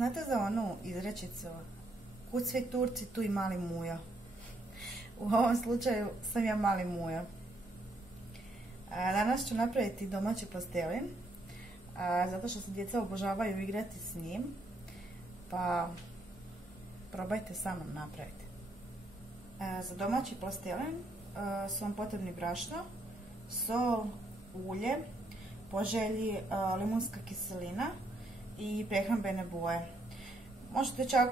Znate za onu izrečicu, kud svi Turci, tu i mali Mujo. U ovom slučaju sam ja mali Mujo. Danas ću napraviti domaći plastelin, zato što se djeca obožavaju igrati s njim, pa probajte sa mnom napraviti. Za domaći plastelin su vam potrebni brašno, sol, ulje, po želji limunska kiselina i prehrambene boje. Možete čak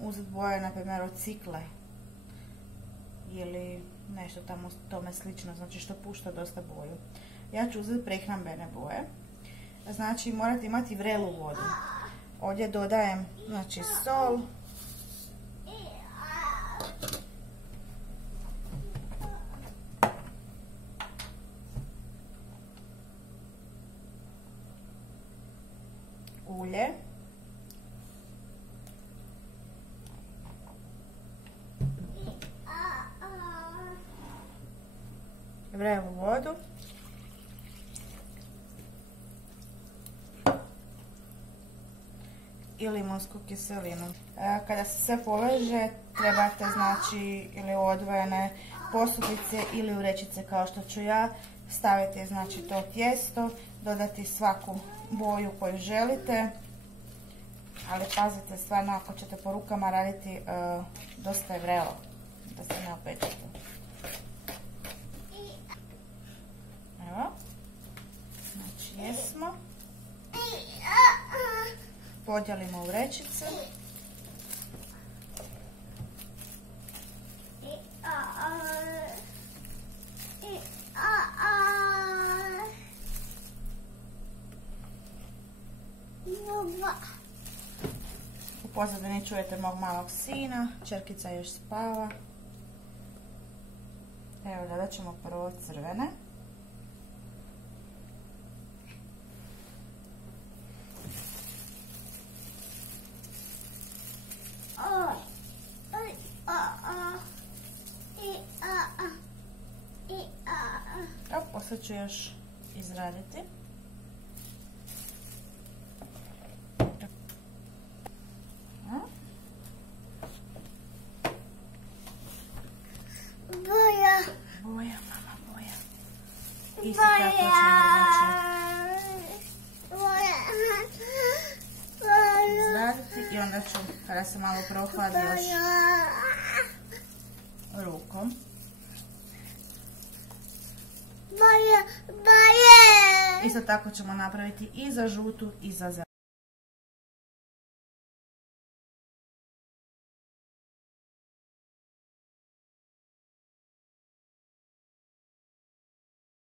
uzeti boje, na primjer, od cikle ili nešto tamo tome slično, znači što pušta dosta boju. Ja ću uzeti prehrambene boje, znači morate imati vrelu vodu. Ovdje dodajem, znači, sol, ulje, vrelu vodu, i limunsku kiselinu. Kada se sve poveže, trebate, znači, ili odvojene posudice ili vrećice kao što ću ja, staviti, znači, to tijesto, dodati svaku boju koju želite, ali pazite, stvarno ako ćete po rukama raditi, dosta je vrelo, da se ne opečete. Evo, znači jesmo. Podijelimo u vrećice. U pozadini čujete mog malog sina, čerkica još spava. Evo, dodat ćemo prvo crvene. Poslije ću još izraditi. Boja, mama, boja. Isto tako ćemo izraditi i onda ću, kada se malo prohladi, još rukom. Isto tako ćemo napraviti i za žutu i za zelenu.